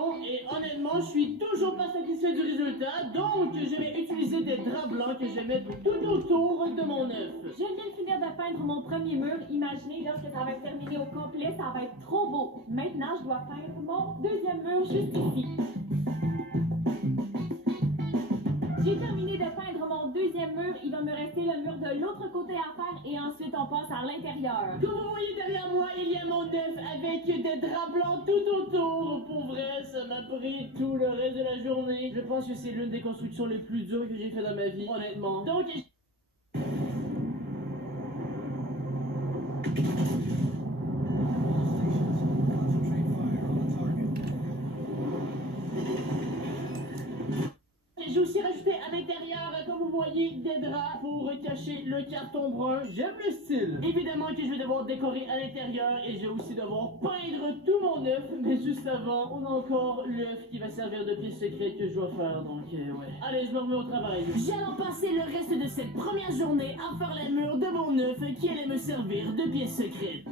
finition et honnêtement, je suis toujours pas satisfait du résultat, donc je vais utiliser des draps blancs que je vais mettre tout autour de mon œuf. Je viens de finir de peindre mon premier mur. Imaginez, lorsque ça va être terminé au complet, ça va être trop beau. Maintenant, je dois peindre mon deuxième mur juste ici. J'ai terminé de peindre mon deuxième mur. Il va me rester le mur de l'autre côté à faire et ensuite on passe à l'intérieur. Comme vous voyez derrière moi, il y a mon œuf avec des draps blancs tout autour. Pour vrai, ça m'a pris tout le reste de la journée. Je pense que c'est l'une des constructions les plus dures que j'ai fait dans ma vie, honnêtement. Donc, j'ai aussi rajouté à l'intérieur, comme vous voyez, des draps pour cacher le carton brun. J'aime le style. Évidemment que je vais devoir décorer à l'intérieur et je vais aussi devoir peindre tout mon œuf. Mais juste avant, on a encore l'œuf qui va servir de pièce secrète que je dois faire. Donc, ouais. Allez, je me remets au travail. J'allais passer le reste de cette première journée à faire les murs de mon œuf qui allait me servir de pièce secrète.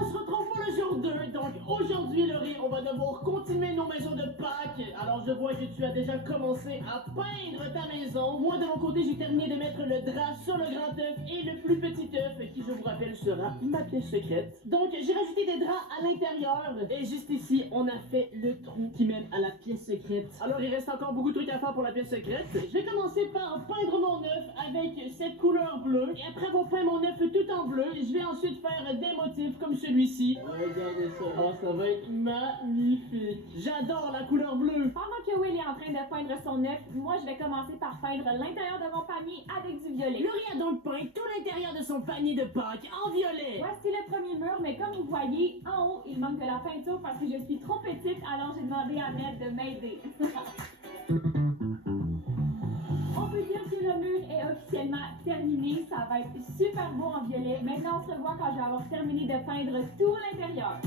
On se retrouve pour le jour 2, donc aujourd'hui Laurie, on va devoir continuer nos maisons de Pâques. Alors je vois que tu as déjà commencé à peindre ta maison. Moi de mon côté j'ai terminé de mettre le drap sur le grand œuf et le plus petit œuf qui je vous rappelle sera ma pièce secrète. Donc j'ai rajouté des draps à l'intérieur et juste ici on a fait le trou qui mène à la pièce secrète. Alors il reste encore beaucoup de trucs à faire pour la pièce secrète. Je vais commencer par peindre mon œuf avec cette couleur bleue et après avoir peint mon œuf tout en bleu, je vais ensuite faire des motifs comme celui-ci. Regardez ça. Oh, ça va être magnifique. J'adore la couleur bleue. Pendant que Will est en train de peindre son œuf, moi je vais commencer par peindre l'intérieur de mon panier avec du violet. Laurie a donc peint tout l'intérieur de son panier de Pâques en violet. Voici le premier mur, mais comme vous voyez, en haut, il manque de la peinture parce que je suis trop petite, alors j'ai demandé à Ned de m'aider. On peut dire que le mur est officiellement terminé. Ça va être super beau en violet. Maintenant, on se revoit quand je vais avoir terminé de peindre tout l'intérieur.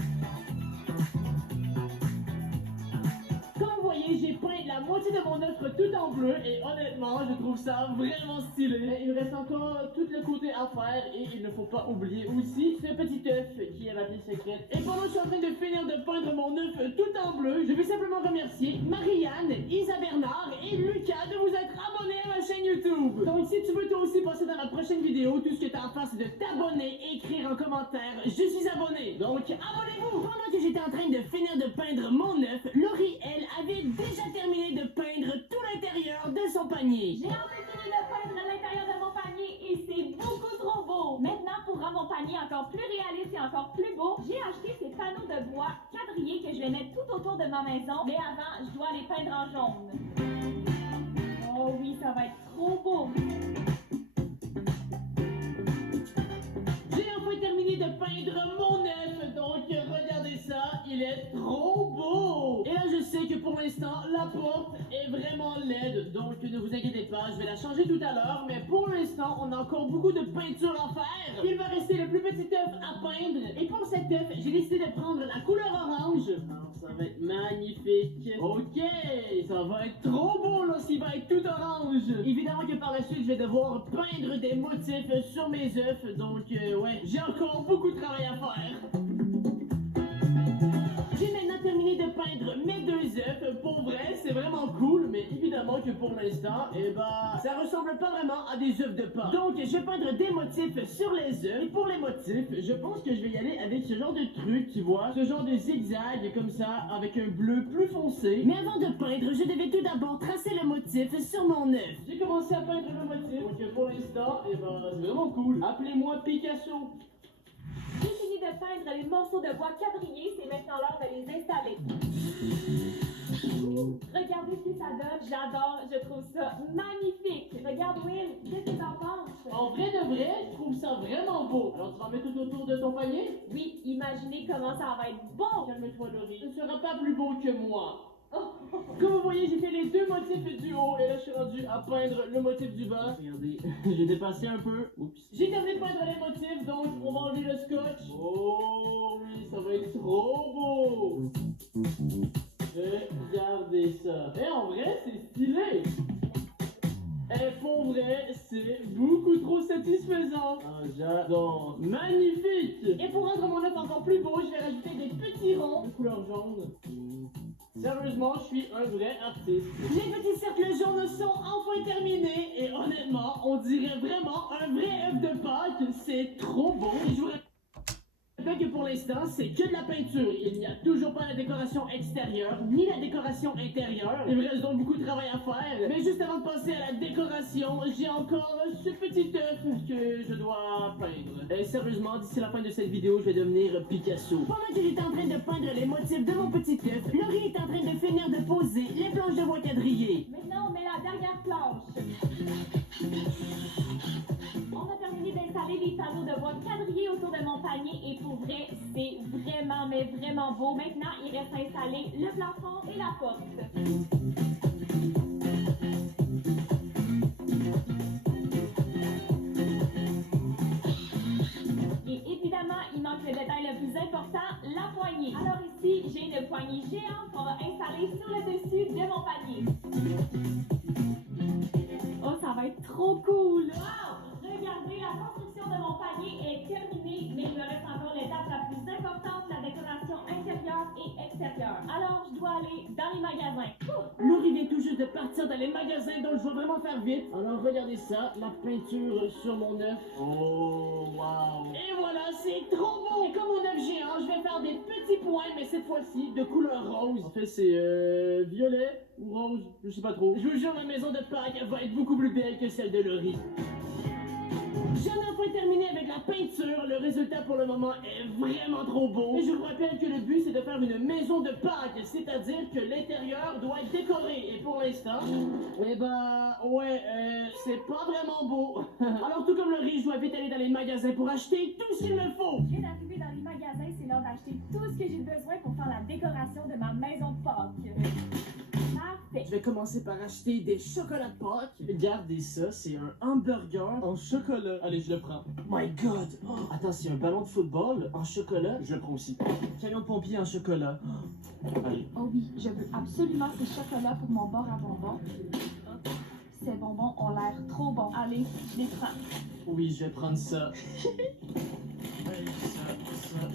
Comme vous voyez, j'ai peint la moitié de mon œuf tout en bleu et honnêtement, je trouve ça vraiment stylé. Il me reste encore tout le côté à faire et il ne faut pas oublier aussi ce petit œuf qui est ma pièce secrète. Et pendant que je suis en train de finir de peindre mon œuf tout en bleu, je vais simplement remercier Marianne, Isa Bernard et Lucas de vous être abonnés à ma chaîne YouTube. Donc si tu veux toi aussi passer dans la prochaine vidéo, tout ce que tu as à faire c'est de t'abonner et écrire en commentaire « Je suis abonné ». Donc abonnez-vous. Pendant que j'étais en train de finir de peindre mon œuf, Laurie, elle, avait déjà terminé de peindre tout l'intérieur de son panier. J'ai enfin fini de peindre l'intérieur de mon panier et c'est beaucoup trop beau. Maintenant, pour rendre mon panier encore plus réaliste et encore plus beau, j'ai acheté ces panneaux de bois quadrillés que je vais mettre tout autour de ma maison. Mais avant, je dois les peindre en jaune. Oh oui, ça va être trop beau. J'ai enfin terminé de peindre mon œuf, donc regardez ça, il est trop beau. Et là je sais que pour l'instant la porte est vraiment laide, donc ne vous inquiétez pas, je vais la changer tout à l'heure, mais pour l'instant on a encore beaucoup de peinture à faire. Il va rester le plus petit œuf à peindre, et pour cet œuf j'ai décidé de prendre la couleur orange. Alors ça va être magnifique. Ok, ça va être trop beau là s'il va être tout orange. Évidemment que par la suite je vais devoir peindre des motifs sur mes œufs, donc ouais, j'ai encore beaucoup de travail à faire. J'ai maintenant terminé de peindre mes deux œufs. Pour vrai, c'est vraiment cool, mais évidemment que pour l'instant, ça ressemble pas vraiment à des œufs de Pâques. Donc, je vais peindre des motifs sur les œufs. Et pour les motifs, je pense que je vais y aller avec ce genre de truc, tu vois, ce genre de zigzag comme ça, avec un bleu plus foncé. Mais avant de peindre, je devais tout d'abord tracer le motif sur mon œuf. J'ai commencé à peindre le motif, donc pour l'instant, c'est vraiment cool. Appelez-moi Picasso. J'ai fini de peindre les morceaux de bois quadrillés, c'est maintenant l'heure de les installer. Regardez ce que ça donne, j'adore, je trouve ça magnifique. Regarde Will, qu'est-ce que t'en penses? En vrai de vrai, je trouve ça vraiment beau. Alors tu vas mettre tout autour de ton panier? Oui, imaginez comment ça va être beau. Calme-toi Laurie, ce sera pas plus beau que moi. Comme vous voyez, j'ai fait les deux motifs du haut et là je suis rendu à peindre le motif du bas. Regardez, j'ai dépassé un peu. Oups. J'ai terminé de peindre les motifs, donc on va enlever le scotch. Oh oui, ça va être trop beau. Regardez ça. Et en vrai, c'est stylé. Et pour vrai, c'est beaucoup trop satisfaisant. J'adore. Magnifique. Et pour rendre mon œuf encore plus beau, je vais rajouter des petits ronds de couleur jaune. Sérieusement, je suis un vrai artiste. Les petits cercles jaunes sont enfin terminés et honnêtement, on dirait vraiment un vrai œuf de Pâques. C'est trop beau. Et je vous rappelle que pour l'instant, c'est que de la peinture. Il n'y a toujours pas la décoration extérieure, ni la décoration intérieure. Il me reste donc beaucoup de travail à faire. Mais juste avant de passer à la décoration, j'ai encore ce petit œuf que je dois peindre. Et sérieusement, d'ici la fin de cette vidéo, je vais devenir Picasso. Pendant que j'étais en train de peindre les motifs de mon petit œuf, Laurie est en train de finir de poser les planches de bois quadrillées. Maintenant, on met la dernière planche. On a terminé d'installer les panneaux de bois quadrillés autour de mon panier et pour vrai, c'est vraiment, mais vraiment beau. Maintenant, il reste à installer le plafond et la porte. Et évidemment, il manque le détail le plus important, la poignée. Alors ici, j'ai une poignée géante qu'on va installer sur le dessus de mon panier. Oh, ça va être trop cool! Wow! Regardez, la construction de mon panier est terminée, mais il me reste encore l'étape la plus importante, la décoration intérieure et extérieure. Alors, je dois aller dans les magasins. Laurie vient tout juste de partir dans les magasins, donc je vais vraiment faire vite. Alors regardez ça, la peinture sur mon œuf. Oh, wow! Et voilà, c'est trop beau! Et comme mon œuf géant, je vais faire des petits points, mais cette fois-ci de couleur rose. En fait, c'est violet ou rose, je sais pas trop. Je vous jure, ma maison de Pâques va être beaucoup plus belle que celle de Laurie. J'en ai enfin terminé avec la peinture. Le résultat pour le moment est vraiment trop beau. Et je vous rappelle que le but c'est de faire une maison de Pâques, c'est-à-dire que l'intérieur doit être décoré. Et pour l'instant, eh ben, ouais, c'est pas vraiment beau. Alors tout comme Laurie, je dois vite aller dans les magasins pour acheter tout ce qu'il me faut. Je viens d'arriver dans les magasins, c'est l'heure d'acheter tout ce que j'ai besoin pour faire la décoration de ma maison de Pâques. Parfait. Je vais commencer par acheter des chocolats de Pâques. Regardez ça, c'est un hamburger en chocolat. Allez, je le prends. My God! Oh, attends, c'est un ballon de football en chocolat. Je le prends aussi. Camion de pompier en chocolat. Allez. Oh oui, je veux absolument ces chocolats pour mon bord à bonbons. Ces bonbons ont l'air trop bons. Allez, je les prends. Oui, je vais prendre ça. Allez, ça.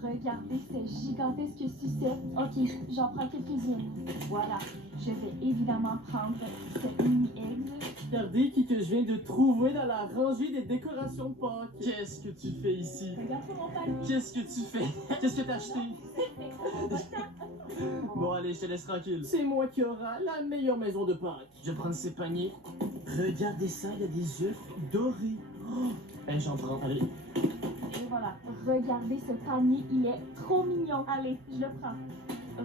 Regardez ces gigantesques sucettes. Ok, j'en prends quelques-unes. Voilà, je vais évidemment prendre cette mini eggs. Regardez qui que je viens de trouver dans la rangée des décorations de Pâques. Qu'est-ce que tu fais ici? Regarde sur mon panier. Qu'est-ce que tu fais? Qu'est-ce que t'as acheté? Bon, allez, je te laisse tranquille. C'est moi qui aura la meilleure maison de Pâques. Je vais prendre ces paniers. Regardez ça, il y a des œufs dorés. Oh, j'en prends, allez. Et voilà, regardez ce panier, il est trop mignon. Allez, je le prends.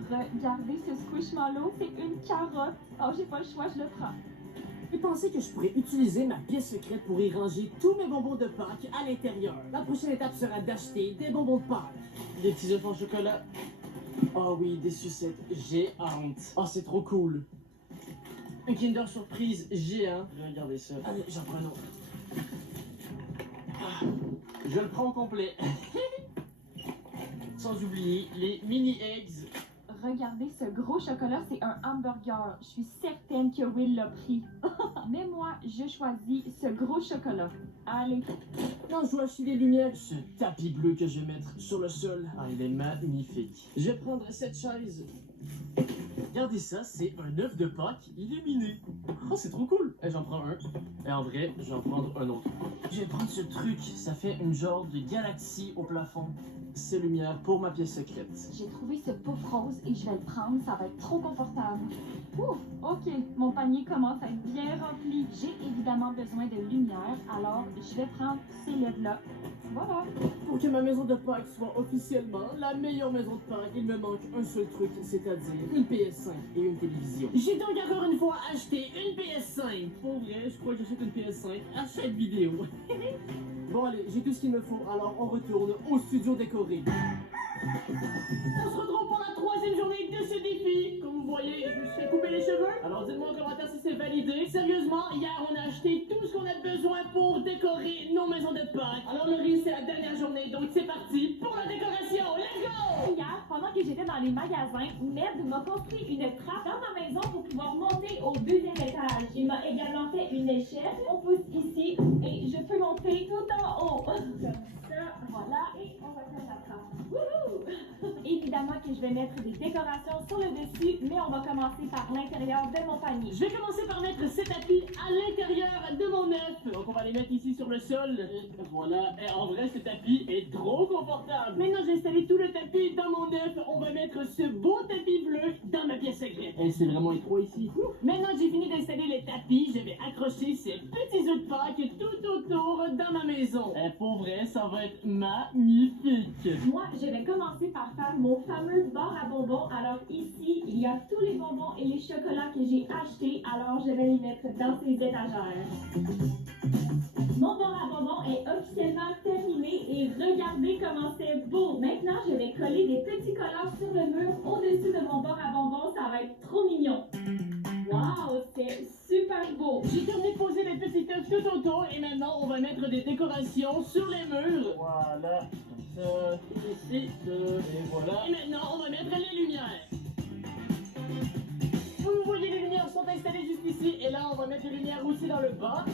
Regardez ce squishmallow, c'est une carotte. Oh, j'ai pas le choix, je le prends. J'ai pensé que je pourrais utiliser ma pièce secrète pour y ranger tous mes bonbons de Pâques à l'intérieur. La prochaine étape sera d'acheter des bonbons de Pâques. Des petits œufs en chocolat. Oh oui, des sucettes. J'ai honte. Oh, c'est trop cool. Un Kinder Surprise géant. Regardez ça. Allez, j'en prends un autre. Ah, je le prends au complet. Sans oublier les mini eggs. Regardez ce gros chocolat, c'est un hamburger. Je suis certaine que Will l'a pris. Mais moi, je choisis ce gros chocolat. Allez. Non, je dois acheter des lumières. Ce tapis bleu que je vais mettre sur le sol. Ah, il est magnifique. Je vais prendre cette chaise. Regardez ça, c'est un œuf de Pâques illuminé. Oh, c'est trop cool. Et j'en prends un. Et en vrai, je vais en prendre un autre. Je vais prendre ce truc. Ça fait une genre de galaxie au plafond. Ces lumières pour ma pièce secrète. J'ai trouvé ce pouf rose et je vais le prendre, ça va être trop confortable. Ouf, ok, mon panier commence à être bien rempli. J'ai évidemment besoin de lumière, alors je vais prendre ces LED-là. Voilà. Pour que ma maison de Pâques soit officiellement la meilleure maison de Pâques, il me manque un seul truc, c'est-à-dire une PS5 et une télévision. J'ai donc encore une fois acheté une PS5. Pour vrai, je crois que j'achète une PS5 à chaque vidéo. Bon allez, j'ai tout ce qu'il me faut, alors on retourne au studio décoré. On se retrouve pour la troisième journée de ce défi. Comme vous voyez, je me suis fait couper les cheveux. Alors dites-moi en commentaire si c'est validé. Sérieusement, hier on a acheté tout ce qu'on a besoin pour décorer nos maisons de Pâques. Alors Laurie, c'est la dernière journée, donc c'est parti pour la décoration. Let's go! Hier, pendant que j'étais dans les magasins, Ned m'a construit une trappe dans ma maison pour pouvoir monter au deuxième étage. Il m'a également fait une échelle. On pousse ici et je peux monter tout en haut. Comme ça, voilà. Et on va faire la trappe. Wouhou! Évidemment vais mettre des décorations sur le dessus, mais on va commencer par l'intérieur de mon panier. Je vais commencer par mettre ces tapis à l'intérieur de mon œuf. Donc on va les mettre ici sur le sol. Et voilà. Et en vrai, ce tapis est trop confortable. Maintenant, j'ai installé tout le tapis dans mon œuf. On va mettre ce beau tapis bleu dans ma pièce secrète. Et c'est vraiment étroit ici. Maintenant, j'ai fini d'installer les tapis. Je vais accrocher ces petits œufs de Pâques tout autour dans ma maison. Et pour vrai, ça va être magnifique. Moi, je vais commencer par faire mon fameux bar à bonbons. Alors ici, il y a tous les bonbons et les chocolats que j'ai achetés. Alors je vais les mettre dans ces étagères. Mon bar à bonbons est officiellement terminé et regardez comment c'est beau. Maintenant, je vais coller des petits collants sur le mur au-dessus de mon bar à bonbons. Ça va être trop mignon. Wow, c'est super beau. J'ai terminé de poser les petits œufs tout autour et maintenant on va mettre des décorations sur les murs. Voilà, comme ça, ici, et voilà. Et maintenant on va mettre les lumières. Vous voyez, les lumières sont installées juste ici et là on va mettre les lumières aussi dans le bas.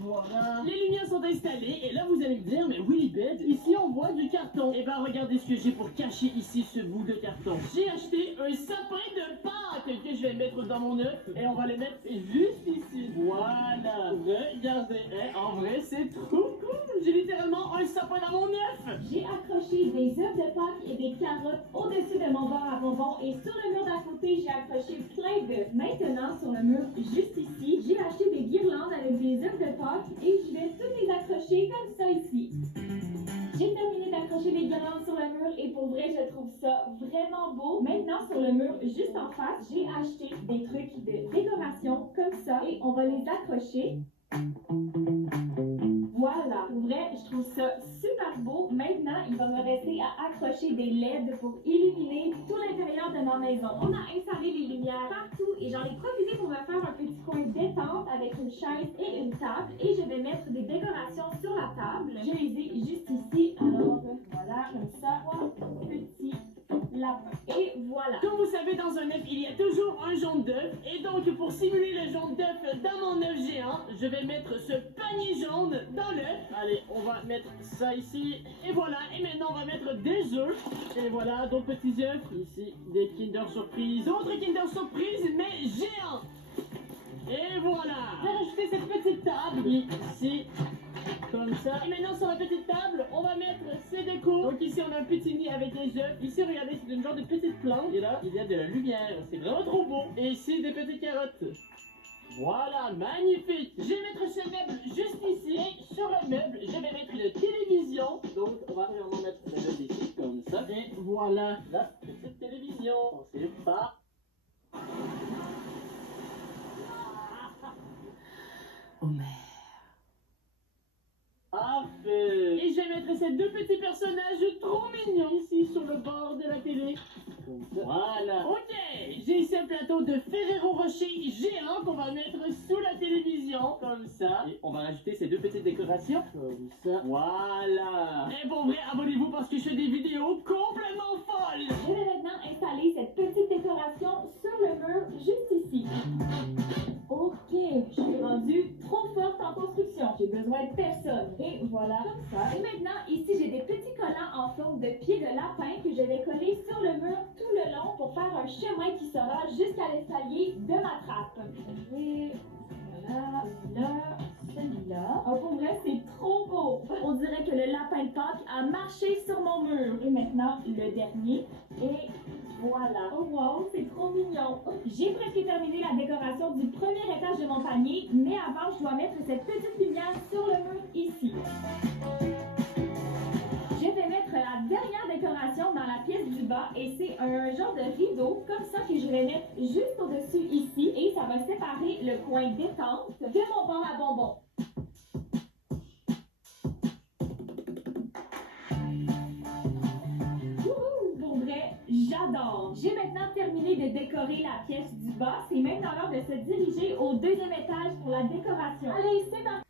Voilà. Les lumières sont installées et là vous allez me dire, mais Willibed, ici on voit du carton. Et ben regardez ce que j'ai pour cacher ici ce bout de carton. J'ai acheté un sapin de Pâques que je vais mettre dans mon œuf et on va les mettre juste ici. Voilà. Regardez, en vrai c'est trop cool. J'ai littéralement un sapin dans mon œuf. J'ai accroché des œufs de Pâques et des carottes au-dessus de mon bar à bonbons et sur le mur d'à côté, j'ai accroché plein d'œufs. Maintenant, sur le mur juste ici, j'ai acheté des guirlandes avec des œufs de Pâques et je vais toutes les accrocher comme ça ici. J'ai terminé d'accrocher les guirlandes sur le mur et pour vrai, je trouve ça vraiment beau. Maintenant, sur le mur juste en face, j'ai acheté des trucs de décoration comme ça et on va les accrocher. Voilà, pour vrai, je trouve ça super beau. Maintenant, il va me rester à accrocher des LED pour illuminer tout l'intérieur de ma maison. On a installé les lumières partout et j'en ai profité pour me faire un petit coin détente avec une chaise et une table. Et je vais mettre des décorations sur la table. Je les ai juste ici. Alors, voilà, comme ça, petit lapin. Et voilà. Comme vous savez, dans un œuf, il y a toujours un jaune d'œuf. Et donc, pour simuler le jaune d'œuf dans mon œuf géant, je vais mettre ce panier jaune dans l'œuf. Allez, on va mettre ça ici. Et voilà. Et maintenant, on va mettre des œufs. Et voilà, d'autres petits œufs. Ici, des Kinder Surprise. D'autres Kinder Surprise, mais géants. Et voilà. Je vais rajouter cette petite table ici. Comme ça. Et maintenant sur la petite table, on va mettre ces décos. Donc ici on a un petit nid avec les œufs. Ici regardez, c'est une genre de petite plante. Et là, il y a de la lumière. C'est vraiment trop beau. Et ici des petites carottes. Voilà, magnifique. Je vais mettre ce meuble juste ici. Et sur le meuble, je vais mettre une télévision. Donc on va vraiment mettre le meuble ici, comme ça. Et voilà, la petite télévision. On sait pas. Homer. Parfait. Et je vais mettre ces deux petits personnages trop mignons ici sur le bord de la télé. Comme ça. Voilà. Ok. J'ai ici un plateau de Ferrero Rocher géant qu'on va mettre sous la télévision. Comme ça. Et on va rajouter ces deux petites décorations. Comme ça. Voilà. Et pour vrai, abonnez-vous parce que je fais des vidéos complètement folles. Je vais maintenant installer cette petite décoration sur le mur juste ici. Ok, je suis rendue trop forte en construction. J'ai besoin de personne. Et voilà, comme ça. Et maintenant, ici, j'ai des petits collants en forme de pieds de lapin que je vais coller sur le mur tout le long pour faire un chemin qui sera jusqu'à l'escalier de ma trappe. Et voilà, là, celui-là. Oh, pour vrai, c'est trop beau. On dirait que le lapin de Pâques a marché sur mon mur. Et maintenant, le dernier. Et voilà. Oh wow, c'est trop mignon. J'ai presque terminé la décoration du premier étage de mon panier, mais avant, je dois mettre cette petite lumière sur le mur ici. Je vais mettre la dernière décoration dans la pièce du bas et c'est un genre de rideau comme ça que je vais mettre juste au-dessus ici et ça va séparer le coin détente de mon bar à bonbons. Pour vrai, j'adore. J'ai maintenant terminé de décorer la pièce du bas. C'est maintenant l'heure de se diriger au deuxième étage pour la décoration. Allez, c'est parti!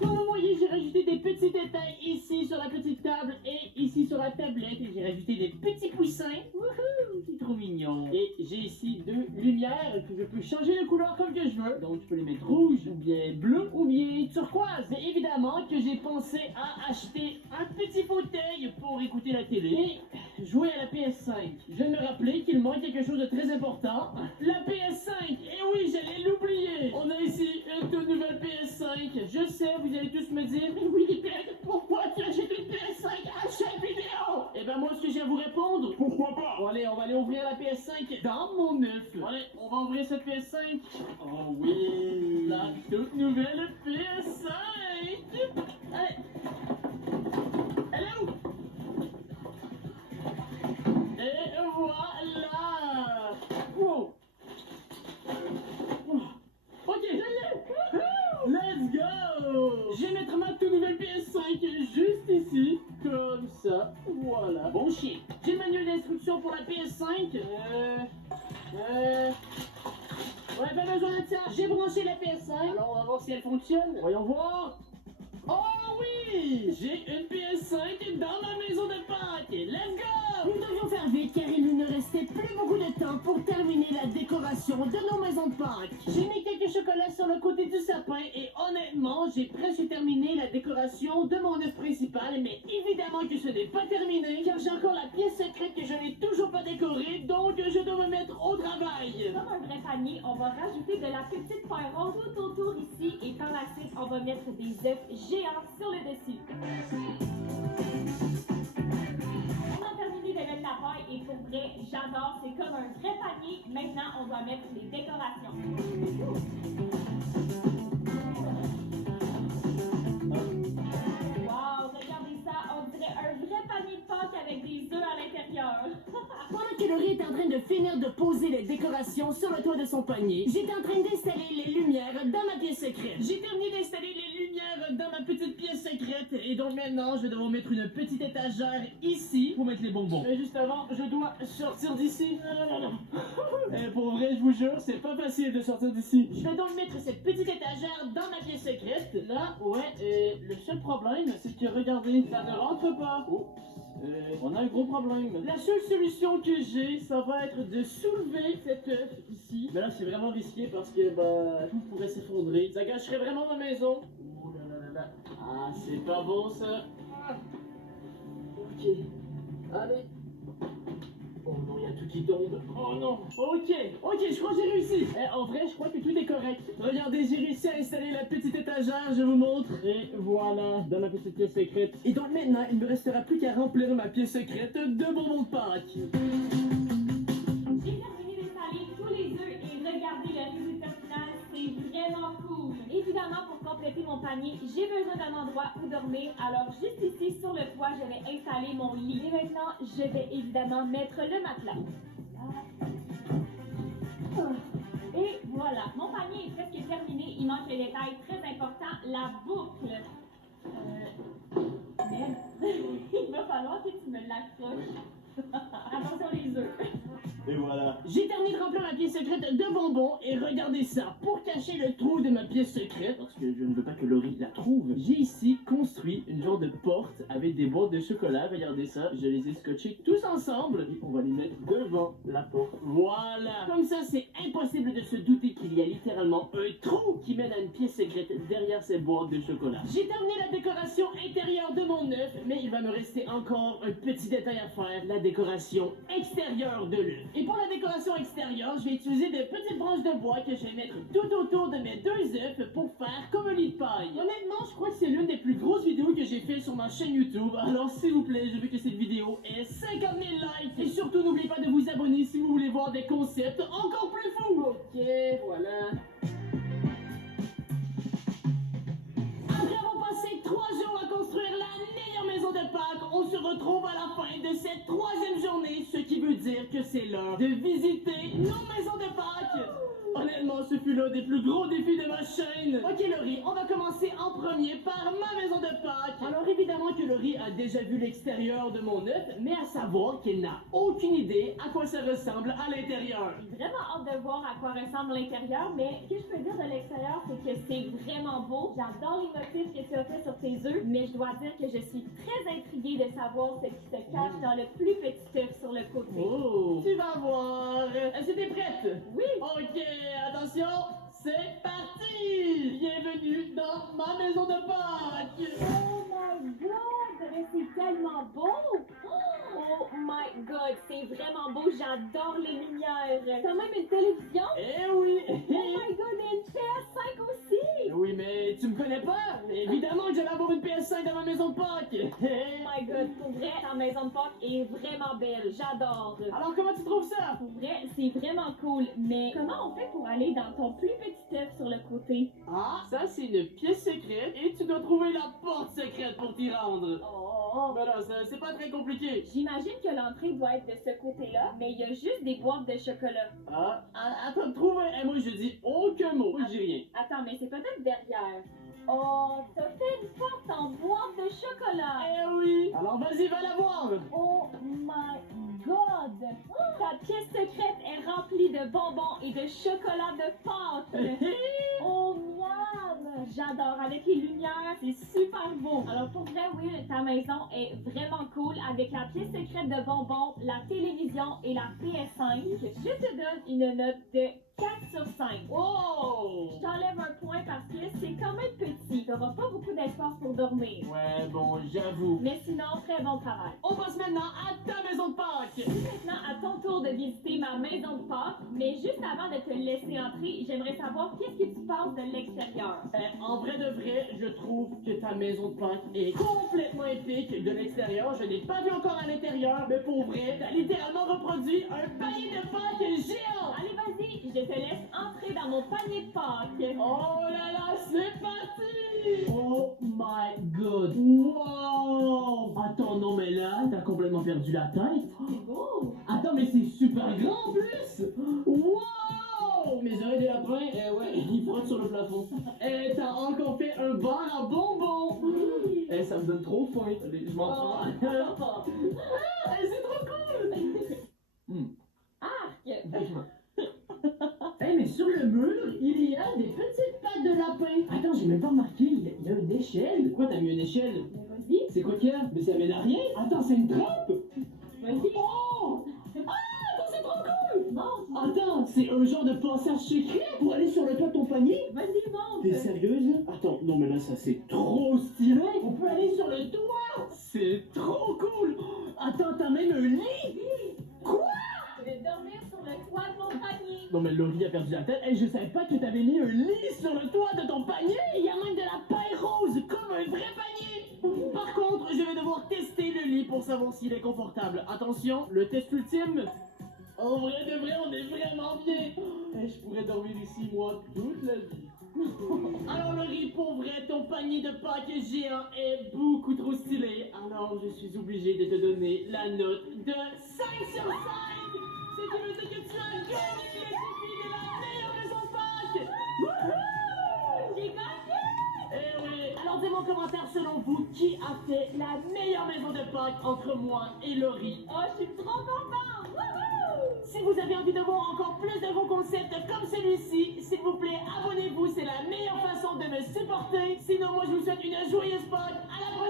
Comme vous voyez, j'ai rajouté des petits détails ici sur la petite table et ici sur la tablette. Et j'ai rajouté des petits poussins. Wouhou, c'est trop mignon. Et j'ai ici deux lumières que je peux changer de couleur comme que je veux. Donc je peux les mettre rouge ou bien bleu ou bien turquoise. Mais évidemment que j'ai pensé à acheter un petit petit fauteuil pour écouter la télé et jouer à la PS5. Je viens de me rappeler qu'il manque quelque chose de très important. La PS5! Et oui, j'allais l'oublier! On a ici une toute nouvelle PS5. Je sais, vous allez tous me dire, mais oui, Peg, pourquoi tu achètes une PS5 à chaque vidéo? Eh ben moi, ce que j'ai à vous répondre, pourquoi pas? Bon allez, on va aller ouvrir la PS5 dans mon œuf. Bon, allez, on va ouvrir cette PS5. Oh oui! La toute nouvelle PS5! Allez! Elle est où? Et voilà! Wow! Ok, je l'ai! Let's go! Je vais mettre ma toute nouvelle PS5 juste ici, comme ça, voilà. Bon chien. J'ai le manuel d'instruction pour la PS5. Ouais, pas besoin de ça. J'ai branché la PS5. Alors, on va voir si elle fonctionne. Voyons voir. Oh oui! J'ai une PS5 dans ma maison de Pâques. Let's go! Nous devions faire vite car il ne restait plus beaucoup de temps pour terminer la décoration de nos maisons de Pâques. J'ai mis quelques chocolats sur le côté du sapin et honnêtement, j'ai presque terminé la décoration de mon œuf principal, mais évidemment que ce n'est pas terminé car j'ai encore la pièce secrète que je n'ai toujours pas décorée, donc je dois me mettre au travail. Comme un vrai panier, on va rajouter de la petite paille rose tout autour ici et par la suite, on va mettre des œufs géants sur le dessus. On a terminé de mettre la paille et pour vrai, j'adore, c'est comme un vrai panier. Maintenant, on va mettre les décorations. Wow, regardez ça, on dirait un vrai panier de Pâques avec des œufs à l'intérieur. Pendant que Laurie est en train de finir de poser les décorations sur le toit de son panier, j'étais en train d'installer les lumières dans ma pièce secrète. J'ai terminé d'installer les lumières dans ma petite pièce secrète et donc maintenant je vais devoir mettre une petite étagère ici pour mettre les bonbons. Mais juste avant, je dois sortir d'ici. Et pour vrai, je vous jure, c'est pas facile de sortir d'ici. Je vais donc mettre cette petite étagère dans ma pièce secrète. Là, ouais, et le seul problème, c'est que regardez, ça ne rentre pas. Oups. On a un gros problème. La seule solution que j'ai, ça va être de soulever cet œuf ici. Mais là, c'est vraiment risqué parce que bah, tout pourrait s'effondrer. Ça gâcherait vraiment ma maison. Ouh là là là là. Ah, c'est pas bon ça. Ah. Ok. Allez. Oh non, il y a tout qui tombe. Oh non. Ok, je crois que j'ai réussi. En vrai, je crois que tout est correct. Regardez, j'ai réussi à installer la petite étagère, je vous montre. Et voilà, dans ma petite pièce secrète. Et donc maintenant, il ne me restera plus qu'à remplir ma pièce secrète de bonbons de Pâques. J'ai terminé d'installer tous les œufs et regardez le résultat final, c'est vraiment cool. Évidemment, pour compléter mon panier, j'ai besoin d'un endroit où dormir. Alors juste ici sur le toit, je vais installer mon lit. Et maintenant, je vais évidemment mettre le matelas. Et voilà, mon panier est presque terminé. Il manque le détail très important, la boucle. Merde, il va falloir que tu me l'accroches. Attention les œufs. Et voilà. J'ai terminé de remplir ma pièce secrète de bonbons et regardez ça. Pour cacher le trou de ma pièce secrète, parce que je ne veux pas que Laurie la trouve, j'ai ici construit une genre de porte avec des boîtes de chocolat. Regardez ça, je les ai scotchés tous ensemble et on va les mettre devant la porte. Voilà. Comme ça, c'est impossible de se douter qu'il y a littéralement un trou qui mène à une pièce secrète derrière ces boîtes de chocolat. J'ai terminé la décoration intérieure de mon œuf, mais il va me rester encore un petit détail à faire, la décoration extérieure de l'œuf. Et pour la décoration extérieure, je vais utiliser des petites branches de bois que je vais mettre tout autour de mes deux œufs pour faire comme un lit de paille. Honnêtement, je crois que c'est l'une des plus grosses vidéos que j'ai fait sur ma chaîne YouTube. Alors s'il vous plaît, je veux que cette vidéo ait 50 000 likes. Et surtout, n'oubliez pas de vous abonner si vous voulez voir des concepts encore plus fous. Ok, voilà. Après avoir passé 3 jours à construire la meilleure maison de Pâques, on se retrouve à la fin de cette 3e journée, ce qui veut dire que c'est l'heure de visiter nos maisons de Pâques. Honnêtement, ce fut l'un des plus gros défis de ma chaîne. Ok Laurie, on va commencer en premier par ma maison de Pâques. Alors évidemment que Laurie a déjà vu l'extérieur de mon œuf, mais à savoir qu'elle n'a aucune idée à quoi ça ressemble à l'intérieur. J'ai vraiment hâte de voir à quoi ressemble l'intérieur, mais ce que je peux dire de l'extérieur, c'est que c'est vraiment beau. J'adore les motifs que tu as fait sur tes œufs, mais je dois dire que je suis très intriguée de savoir ce qui se cache dans le plus petit œuf sur le côté. Oh, tu vas voir. Est-ce que t'es prête? Oui. Ok, attention, c'est parti. Bienvenue dans ma maison de Pâques. Oh my god, c'est tellement beau! Oh my god, c'est vraiment beau, j'adore les lumières! T'as même une télévision? Eh oui! Oh my god, et une PS5 aussi! Oui, mais tu me connais pas? Évidemment que j'allais avoir une PS5 dans ma maison de Pâques! Oh my god, pour vrai, ta maison de Pâques est vraiment belle, j'adore! Alors, comment tu trouves ça? Pour vrai, c'est vraiment cool, mais comment on fait pour aller dans ton plus petit œuf sur le côté? Ah, ça c'est une pièce secrète et tu dois trouver la porte secrète pour t'y rendre. Oh! Ben non, c'est pas très compliqué. J'imagine que l'entrée doit être de ce côté-là, mais il y a juste des boîtes de chocolat. Ah, attends de trouver. Et moi je dis aucun mot, je dis rien. Attends, mais c'est peut-être derrière. Oh, t'as fait une porte en boîte de chocolat! Eh oui! Alors vas-y, va la voir! Oh my god! Ta pièce secrète est remplie de bonbons et de chocolat de Pâques! Oh miam! J'adore, avec les lumières, c'est super beau! Alors pour vrai, oui, ta maison est vraiment cool avec la pièce secrète de bonbons, la télévision et la PS5. Je te donne une note de 4 sur 5. Oh! Je t'enlève un point parce que c'est quand même petit. T'auras pas beaucoup d'espace pour dormir. Ouais, bon, j'avoue. Mais sinon, très bon travail. On passe maintenant à ta maison de Pâques! C'est maintenant à ton tour de visiter ma maison de Pâques, mais juste avant de te laisser entrer, j'aimerais savoir qu'est-ce que tu penses de l'extérieur. En vrai de vrai, je trouve que ta maison de Pâques est complètement épique de l'extérieur. Je n'ai pas vu encore à l'intérieur, mais pour vrai, t'as littéralement reproduit un panier de Pâques géant! Allez, vas-y, je te laisse entrer dans mon panier de Pâques. Oh là là, c'est parti! Oh my god! Wow! Attends, non mais là, t'as complètement perdu la tête. C'est beau. Attends, mais c'est super grand en plus! Wow! Mes oreilles de lapin, ouais, ils frottent sur le plafond. T'as encore fait un bar à bonbons! Ça me donne trop faim. Allez, je m'en prends. C'est trop cool! Arc. Mais sur le mur, il y a des petites pattes de lapin. Attends, j'ai même pas remarqué, il y a une échelle. Quoi, t'as mis une échelle? Mais vas-y, C'est quoi qu'il y a? Mais ça mène à rien. Attends, c'est une trappe. vas-y. Oh! Ah, attends, c'est trop cool! Monte, Attends, c'est un genre de passage secret pour aller sur le toit de ton panier? vas-y, monte. T'es sérieuse là? Attends, non mais là ça c'est trop stylé! On peut aller sur le toit! C'est trop cool! Attends, t'as même un lit! Quoi? Je vais dormir sur le toit de mon panier. Non mais Laurie a perdu la tête. Je savais pas que t'avais mis un lit sur le toit de ton panier! Il y a même de la paille rose comme un vrai panier! Par contre, je vais devoir tester le lit pour savoir s'il est confortable. Attention, le test ultime. En vrai de vrai, on est vraiment bien! Je pourrais dormir ici, moi, toute la vie. Alors Laurie, pour vrai, ton panier de Pâques géant est beaucoup trop stylé. Alors je suis obligé de te donner la note de 5 sur 5! Ce qui veut dire que tu as gagné le défi de la meilleure maison de Pâques! Wouhou! J'ai gagné. Eh oui! Alors dis-moi en commentaire selon vous qui a fait la meilleure maison de Pâques entre moi et Laurie. Oh, je suis trop contente. Wouhou! Si vous avez envie de voir encore plus de vos concepts comme celui-ci, s'il vous plaît, abonnez-vous, c'est la meilleure façon de me supporter. Sinon, moi je vous souhaite une joyeuse Pâques. À la prochaine!